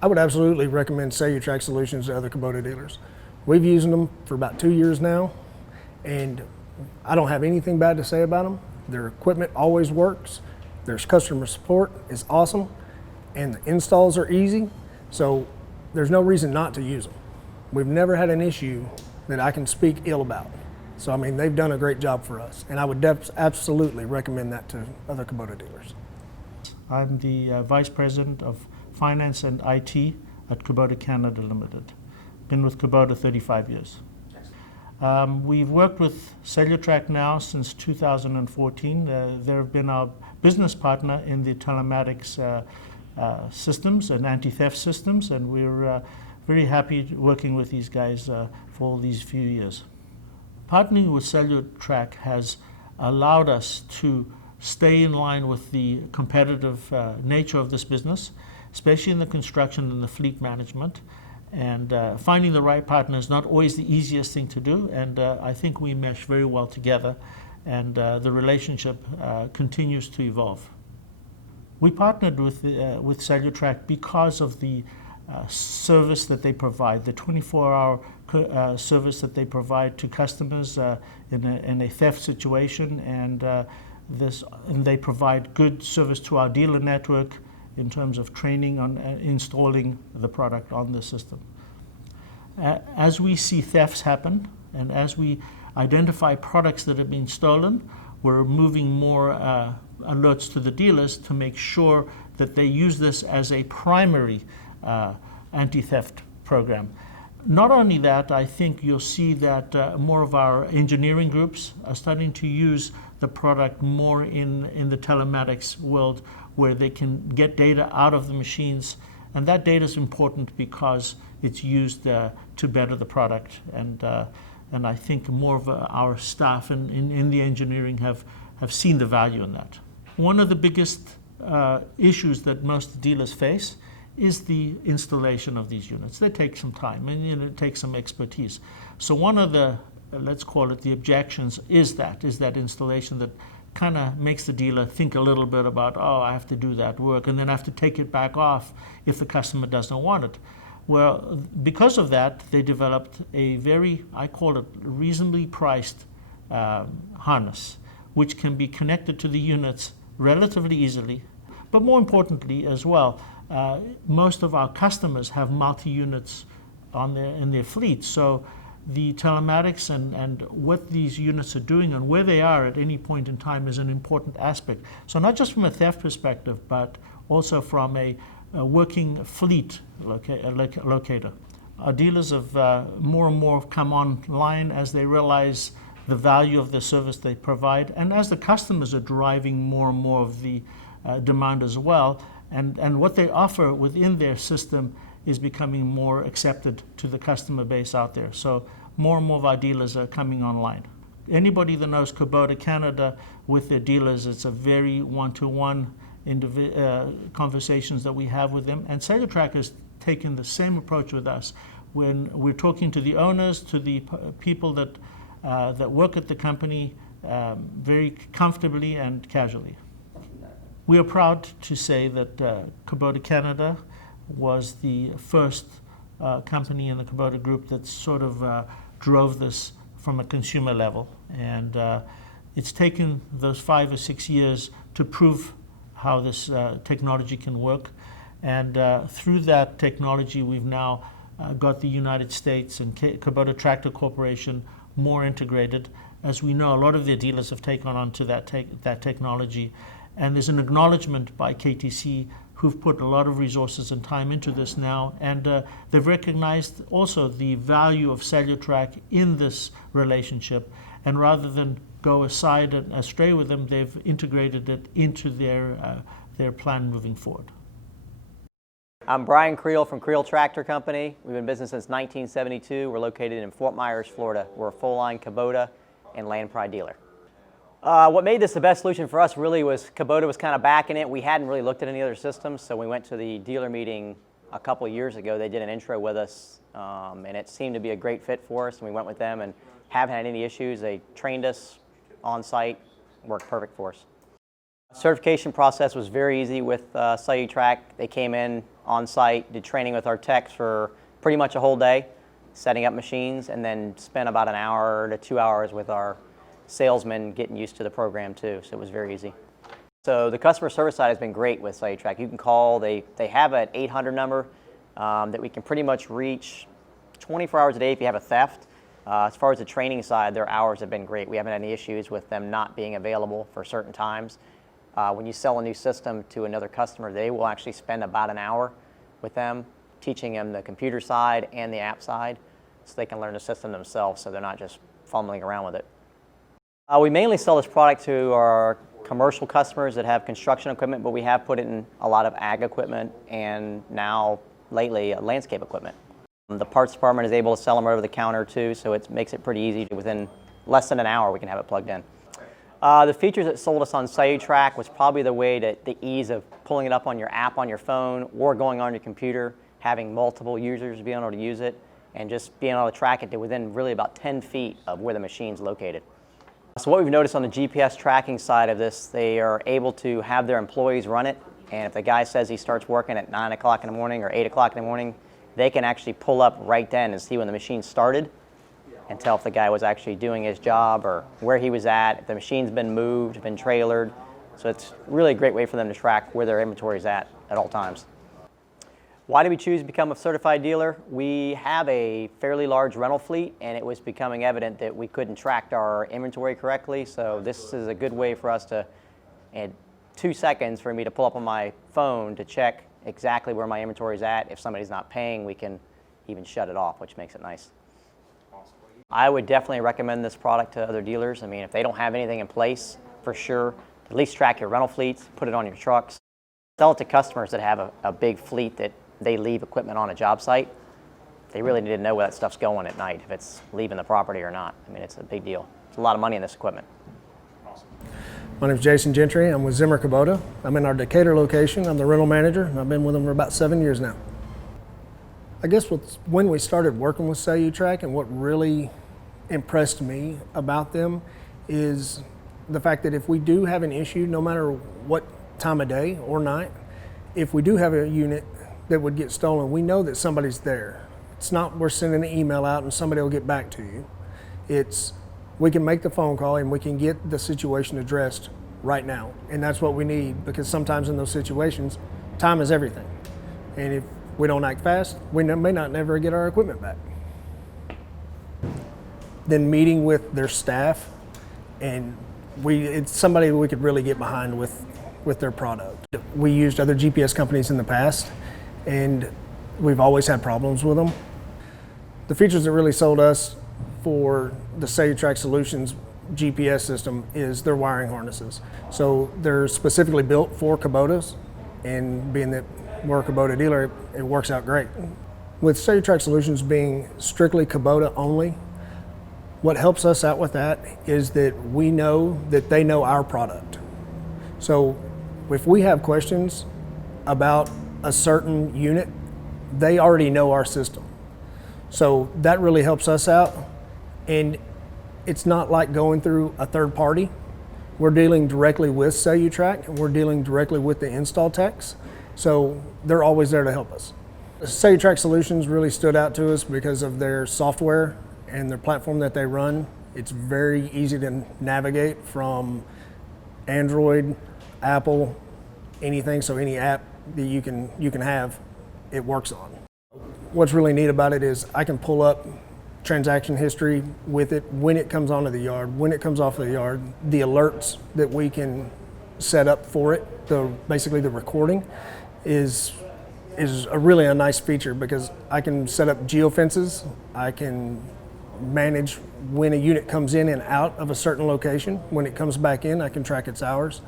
I would absolutely recommend Cellutrak solutions to other Kubota dealers. We've used them for about 2 years now, and I don't have anything bad to say about them. Their equipment always works. Their customer support is awesome, and the installs are easy, so there's no reason not to use them. We've never had an issue that I can speak ill about. So I mean, they've done a great job for us, and I would absolutely recommend that to other Kubota dealers. I'm the Vice President of Finance and IT at Kubota Canada Limited. Been with Kubota 35 years. We've worked with Cellutrak now since 2014. They've been our business partner in the telematics systems and anti-theft systems, and we're very happy working with these guys for all these few years. Partnering with Cellutrak has allowed us to stay in line with the competitive nature of this business, especially in the construction and the fleet management. And finding the right partner is not always the easiest thing to do, and I think we mesh very well together, and the relationship continues to evolve. We partnered with Cellutrak because of the service that they provide, the 24-hour service that they provide to customers in a theft situation, and they provide good service to our dealer network in terms of training on installing the product on the system. As we see thefts happen, and as we identify products that have been stolen, we're moving more alerts to the dealers to make sure that they use this as a primary anti-theft program. Not only that, I think you'll see that more of our engineering groups are starting to use the product more in the telematics world, where they can get data out of the machines, and that data is important because it's used to better the product, and I think more of our staff in the engineering have seen the value in that. One of the biggest issues that most dealers face is the installation of these units. They take some time, and it takes some expertise. So one of the, let's call it the objections, is that installation that kind of makes the dealer think a little bit about, oh, I have to do that work, and then I have to take it back off if the customer doesn't want it. Well, because of that, they developed a very, I call it, reasonably priced harness, which can be connected to the units relatively easily. But more importantly as well, most of our customers have multi-units in their fleet, so the telematics and what these units are doing and where they are at any point in time is an important aspect. So not just from a theft perspective, but also from a working fleet locator. Our dealers have more and more come online as they realize the value of the service they provide, and as the customers are driving more and more of the demand as well, and what they offer within their system is becoming more accepted to the customer base out there. So more and more of our dealers are coming online. Anybody that knows Kubota Canada with their dealers, it's a very one-to-one conversations that we have with them. And Cellutrak has taken the same approach with us. When we're talking to the owners, to the people that work at the company, very comfortably and casually. We are proud to say that Kubota Canada was the first company in the Kubota group that sort of drove this from a consumer level, and it's taken those 5 or 6 years to prove how this technology can work, and through that technology we've now got the United States and Kubota Tractor Corporation more integrated. As we know, a lot of their dealers have taken on to that technology, and there's an acknowledgement by KTC who've put a lot of resources and time into this now, and they've recognized also the value of Cellutrak in this relationship, and rather than go aside and astray with them, they've integrated it into their plan moving forward. I'm Brian CREEL from CREEL Tractor Company. We've been in business since 1972. We're located in Fort Myers, Florida. We're a full-line Kubota and Land Pride dealer. What made this the best solution for us really was Kubota was kind of backing it. We hadn't really looked at any other systems, so we went to the dealer meeting a couple of years ago. They did an intro with us, and it seemed to be a great fit for us, and we went with them and haven't had any issues. They trained us on site, worked perfect for us. Certification process was very easy with Cellutrak. They came in on site, did training with our techs for pretty much a whole day, setting up machines, and then spent about an hour to 2 hours with our salesmen getting used to the program too, so it was very easy. So the customer service side has been great with Cellutrak. You can call, they have an 800 number that we can pretty much reach 24 hours a day if you have a theft. As far as the training side, their hours have been great. We haven't had any issues with them not being available for certain times. When you sell a new system to another customer, they will actually spend about an hour with them, teaching them the computer side and the app side, so they can learn the system themselves, so they're not just fumbling around with it. We mainly sell this product to our commercial customers that have construction equipment, but we have put it in a lot of ag equipment and now lately landscape equipment. The parts department is able to sell them over the counter too, so it makes it pretty easy. Within less than an hour we can have it plugged in. The features that sold us on Cellutrak was probably the ease of pulling it up on your app on your phone or going on your computer, having multiple users being able to use it, and just being able to track it to within really about 10 feet of where the machine's located. So what we've noticed on the GPS tracking side of this, they are able to have their employees run it, and if the guy says he starts working at 9 o'clock in the morning or 8 o'clock in the morning, they can actually pull up right then and see when the machine started and tell if the guy was actually doing his job or where he was at, if the machine's been moved, been trailered. So it's really a great way for them to track where their inventory is at all times. Why did we choose to become a certified dealer? We have a fairly large rental fleet, and it was becoming evident that we couldn't track our inventory correctly, so this is a good way for us to, in 2 seconds for me to pull up on my phone to check exactly where my inventory is at. If somebody's not paying, we can even shut it off, which makes it nice. I would definitely recommend this product to other dealers. I mean, if they don't have anything in place, for sure, at least track your rental fleets, put it on your trucks. Sell it to customers that have a big fleet that they leave equipment on a job site. They really need to know where that stuff's going at night, if it's leaving the property or not. I mean, it's a big deal. It's a lot of money in this equipment. My name is Jason Gentry. I'm with Zimmer Kubota. I'm in our Decatur location. I'm the rental manager, and I've been with them for about 7 years now. I guess when we started working with Cellutrak, and what really impressed me about them is the fact that if we do have an issue, no matter what time of day or night, if we do have a unit that would get stolen, we know that somebody's there. It's not we're sending an email out and somebody will get back to you. It's we can make the phone call and we can get the situation addressed right now. And that's what we need, because sometimes in those situations, time is everything. And if we don't act fast, we may not never get our equipment back. Then meeting with their staff, and it's somebody we could really get behind with their product. We used other GPS companies in the past, and we've always had problems with them. The features that really sold us for the Cellutrak Solutions GPS system is their wiring harnesses. So they're specifically built for Kubotas, and being that we're a Kubota dealer, it works out great. With Cellutrak Solutions being strictly Kubota only, what helps us out with that is that we know that they know our product. So if we have questions about a certain unit, they already know our system. So that really helps us out. And it's not like going through a third party. We're dealing directly with Cellutrak, and we're dealing directly with the install techs. So they're always there to help us. Cellutrak Solutions really stood out to us because of their software and their platform that they run. It's very easy to navigate from Android, Apple, anything. So any app that you can have, it works on. What's really neat about it is I can pull up transaction history with it, when it comes onto the yard, when it comes off the yard, the alerts that we can set up for it. Basically the recording is really a nice feature, because I can set up geofences. I can manage when a unit comes in and out of a certain location. When it comes back in, I can track its hours.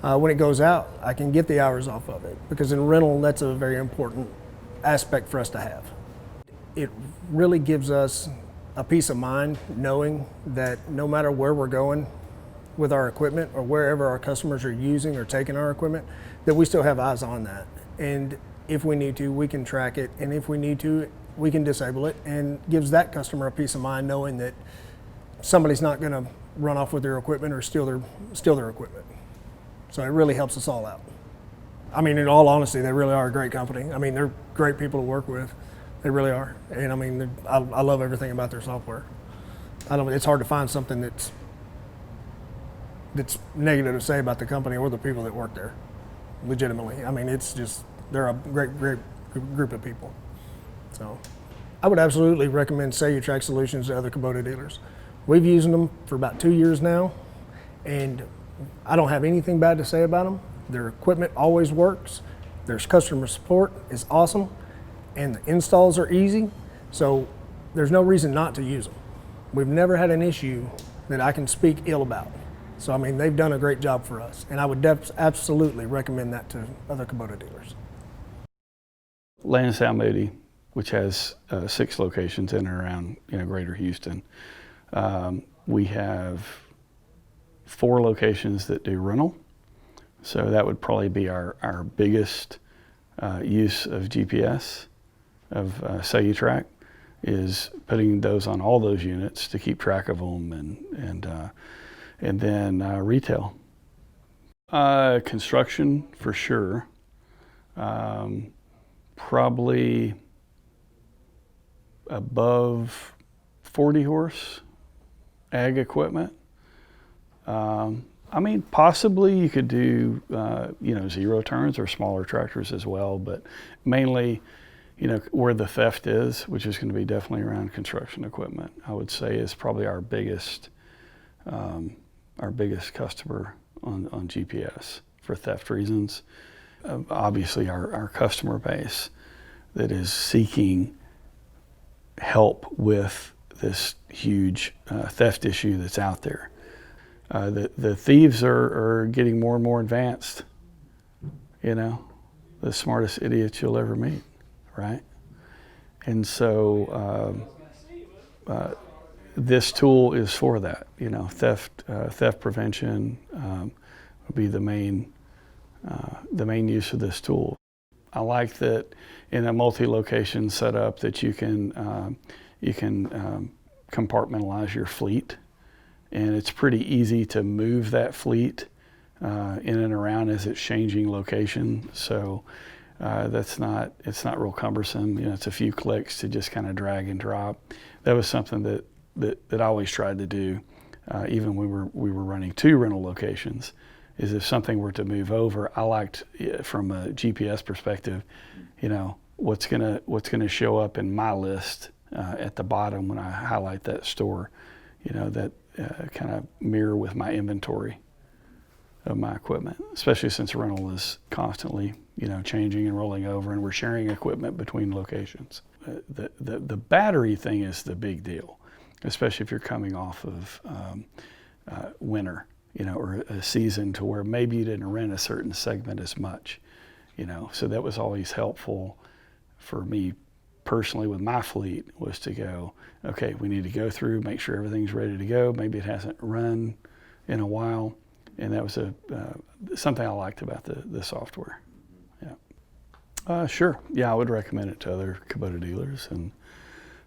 When it goes out, I can get the hours off of it, because in rental, that's a very important aspect for us to have. It really gives us a peace of mind knowing that no matter where we're going with our equipment, or wherever our customers are using or taking our equipment, that we still have eyes on that. And if we need to, we can track it, and if we need to, we can disable it, and gives that customer a peace of mind knowing that somebody's not going to run off with their equipment or steal their equipment. So it really helps us all out. I mean, in all honesty, they really are a great company. I mean, they're great people to work with. They really are. And I mean, I love everything about their software. It's hard to find something that's negative to say about the company or the people that work there, legitimately. I mean, it's just, they're a great group of people. So I would absolutely recommend Cellutrak solutions to other Kubota dealers. We've used them for about 2 years now, and I don't have anything bad to say about them. Their equipment always works. Their customer support is awesome, and the installs are easy, so there's no reason not to use them. We've never had an issue that I can speak ill about. So, I mean, they've done a great job for us, and I would absolutely recommend that to other Kubota dealers. Lansdowne Moody, which has 6 locations in and around Greater Houston. We have 4 locations that do rental, so that would probably be our biggest use of GPS, of Cellutrak, is putting those on all those units to keep track of them, and then retail. Construction for sure. Probably above 40 horse ag equipment. I mean, possibly you could do, 0 turns or smaller tractors as well, but mainly, where the theft is, which is going to be definitely around construction equipment, I would say is probably our biggest customer on GPS for theft reasons. Obviously, our customer base that is seeking help with this huge theft issue that's out there. The thieves are getting more and more advanced, the smartest idiots you'll ever meet, right? And so this tool is for that, theft prevention would be the main use of this tool. I like that in a multi-location setup that you can compartmentalize your fleet, and it's pretty easy to move that fleet in and around as it's changing location. So it's not real cumbersome. It's a few clicks to just kind of drag and drop. That was something that I always tried to do, even when we were running 2 rental locations. Is if something were to move over, I liked, from a GPS perspective, what's gonna show up in my list at the bottom when I highlight that store, that kind of mirror with my inventory of my equipment, especially since rental is constantly, changing and rolling over, and we're sharing equipment between locations. The battery thing is the big deal, especially if you're coming off of winter. Or a season to where maybe you didn't rent a certain segment as much, So that was always helpful for me personally with my fleet, was to go, okay, we need to go through, make sure everything's ready to go. Maybe it hasn't run in a while. And that was something I liked about the software. Yeah. Sure. Yeah, I would recommend it to other Kubota dealers. And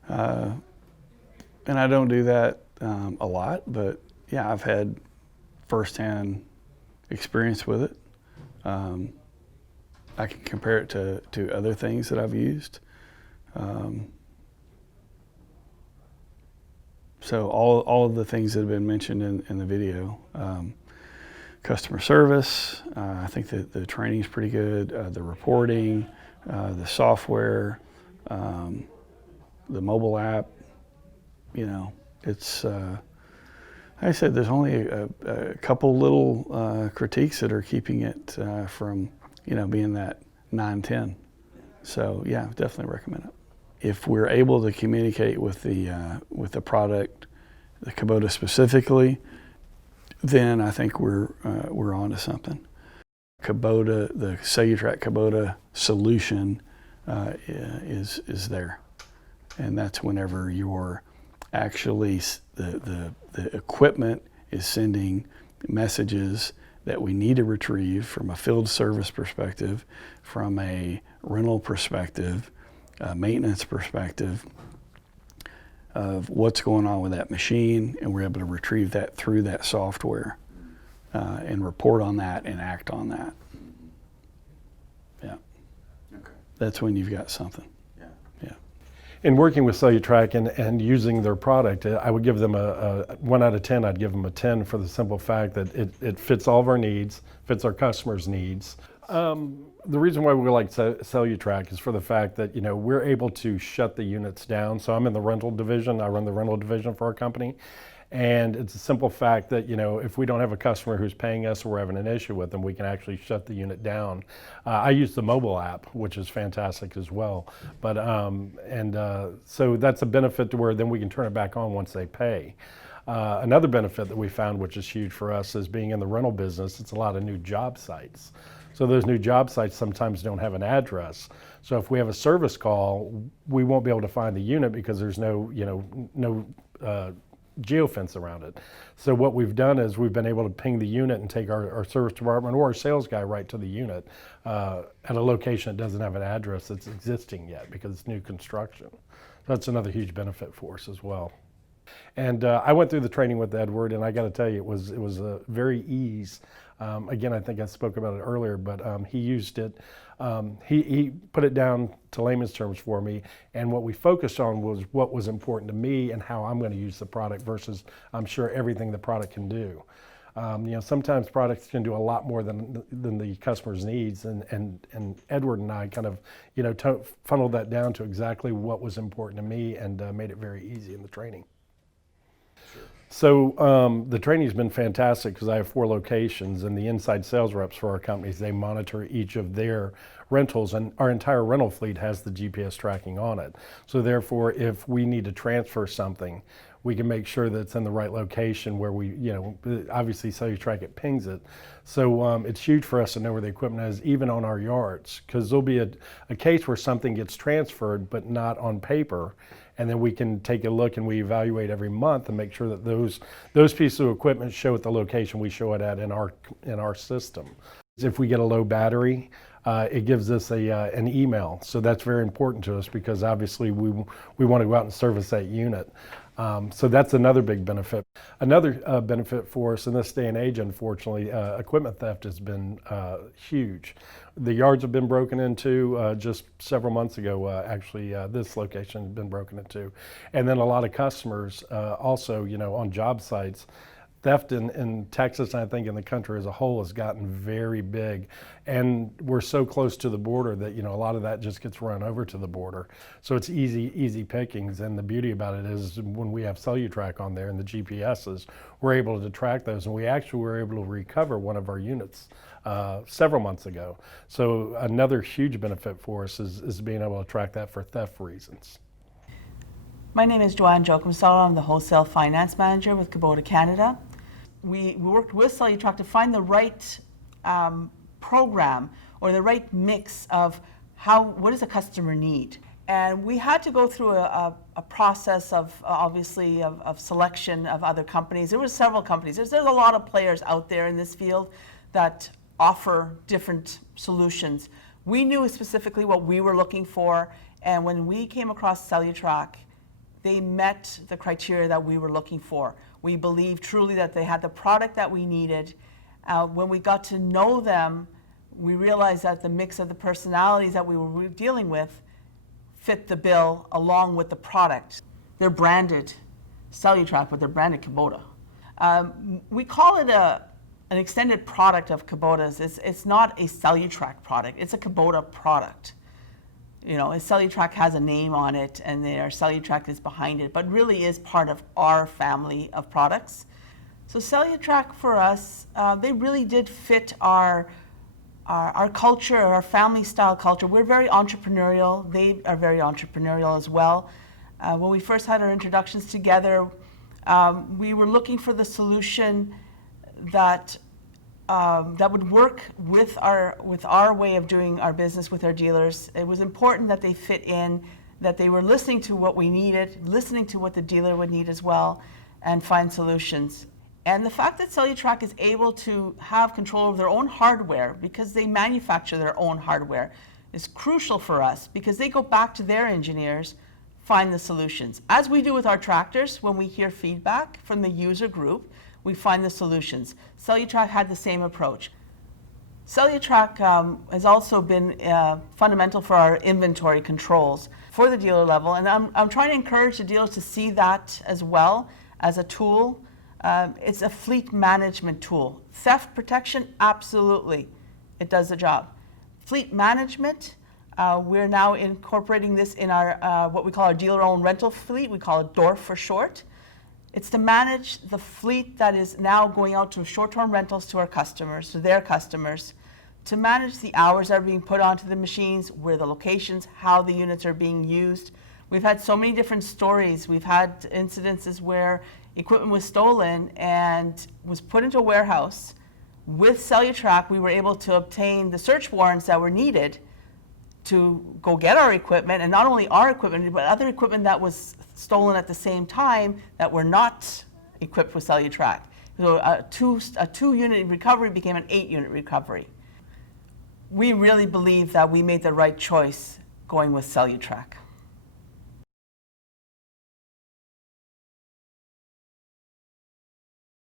I don't do that a lot, but yeah, I've had firsthand experience with it. I can compare it to other things that I've used. So all of the things that have been mentioned in the video. Customer service, I think that the training is pretty good. The reporting, the software, the mobile app, it's like I said, there's only a couple little critiques that are keeping it from, being that 9-10. So yeah, definitely recommend it. If we're able to communicate with the product, the Kubota specifically, then I think we're onto something. Kubota, the Cellutrak Kubota solution is there, and that's whenever you're actually the equipment is sending messages that we need to retrieve from a field service perspective, from a rental perspective, a maintenance perspective, of what's going on with that machine, and we're able to retrieve that through that software and report on that and act on that. that's when you've got something. Yeah. In working with Cellutrak and using their product, I would give them a 1 out of 10. I'd give them a 10 for the simple fact that it fits all of our needs, fits our customers' needs. The reason why we like Cellutrak is for the fact that, you know, we're able to shut the units down. So I'm in the rental division. I run the rental division for our company. And it's a simple fact that, you know, if we don't have a customer who's paying us or we're having an issue with them, we can actually shut the unit down. I use the mobile app, which is fantastic as well. But, so that's a benefit to where then we can turn it back on once they pay. Another benefit that we found, which is huge for us, is being in the rental business, it's a lot of new job sites. So those new job sites sometimes don't have an address. So if we have a service call, we won't be able to find the unit because there's no, you know, no geofence around it. So what we've done is we've been able to ping the unit and take our service department or our sales guy right to the unit at a location that doesn't have an address that's existing yet because it's new construction. So that's another huge benefit for us as well. And I went through the training with Edward, and I got to tell you, it was a very ease. Again, I think I spoke about it earlier, but he used it. He put it down to layman's terms for me, and what we focused on was what was important to me and how I'm going to use the product versus, I'm sure, everything the product can do. You know, sometimes products can do a lot more than the customer's needs, and Edward and I kind of, you know, funneled that down to exactly what was important to me and made it very easy in the training. So the training's been fantastic because I have 4 locations, and the inside sales reps for our companies, they monitor each of their rentals, and our entire rental fleet has the GPS tracking on it. So therefore, if we need to transfer something, we can make sure that it's in the right location where we, you know, obviously Cellutrak, it pings it. So it's huge for us to know where the equipment is, even on our yards, because there'll be a case where something gets transferred but not on paper. And then we can take a look and we evaluate every month and make sure that those pieces of equipment show at the location we show it at in our system. If we get a low battery, it gives us an email. So that's very important to us because obviously we want to go out and service that unit. So that's another big benefit. Another benefit for us in this day and age, unfortunately, equipment theft has been huge. The yards have been broken into just several months ago. Actually, this location has been broken into. And then a lot of customers also, you know, on job sites, theft in Texas, and I think in the country as a whole, has gotten very big. And we're so close to the border that, you know, a lot of that just gets run over to the border. So it's easy pickings. And the beauty about it is when we have Cellutrak on there and the GPSs, we're able to track those. And we actually were able to recover one of our units several months ago. So another huge benefit for us is being able to track that for theft reasons. My name is JOANNE. I'm the Wholesale Finance Manager with Kubota Canada. We worked with Cellutrak to find the right program or the right mix of what does a customer need. And we had to go through a process of obviously of selection of other companies. There were several companies. There's a lot of players out there in this field that offer different solutions. We knew specifically what we were looking for, and when we came across Cellutrak, they met the criteria that we were looking for. We believed truly that they had the product that we needed. When we got to know them, we realized that the mix of the personalities that we were dealing with fit the bill along with the product. They're branded Cellutrak, but they're branded Kubota. We call it an extended product of Kubota's. It's not a Cellutrak product, it's a Kubota product. You know, Cellutrak has a name on it and their Cellutrak is behind it, but really is part of our family of products. So Cellutrak for us, they really did fit our culture, our family style culture. We're very entrepreneurial. They are very entrepreneurial as well. When we first had our introductions together, we were looking for the solution that would work with our way of doing our business with our dealers. It was important that they fit in, that they were listening to what we needed, listening to what the dealer would need as well, and find solutions. And the fact that Cellutrak is able to have control of their own hardware because they manufacture their own hardware is crucial for us because they go back to their engineers, find the solutions. As we do with our tractors, when we hear feedback from the user group, we find the solutions. Cellutrak had the same approach. Cellutrak has also been fundamental for our inventory controls for the dealer level, and I'm trying to encourage the dealers to see that as well as a tool. It's a fleet management tool. Theft protection, absolutely, it does the job. Fleet management, we're now incorporating this in our what we call our dealer-owned rental fleet. We call it DORF for short. It's to manage the fleet that is now going out to short-term rentals to our customers, to their customers, to manage the hours that are being put onto the machines, where the locations, how the units are being used. We've had so many different stories. We've had incidences where equipment was stolen and was put into a warehouse. With Cellutrak, we were able to obtain the search warrants that were needed to go get our equipment, and not only our equipment, but other equipment that was stolen at the same time that were not equipped with Cellutrak. So a two-unit recovery became an 8-unit recovery. We really believe that we made the right choice going with Cellutrak.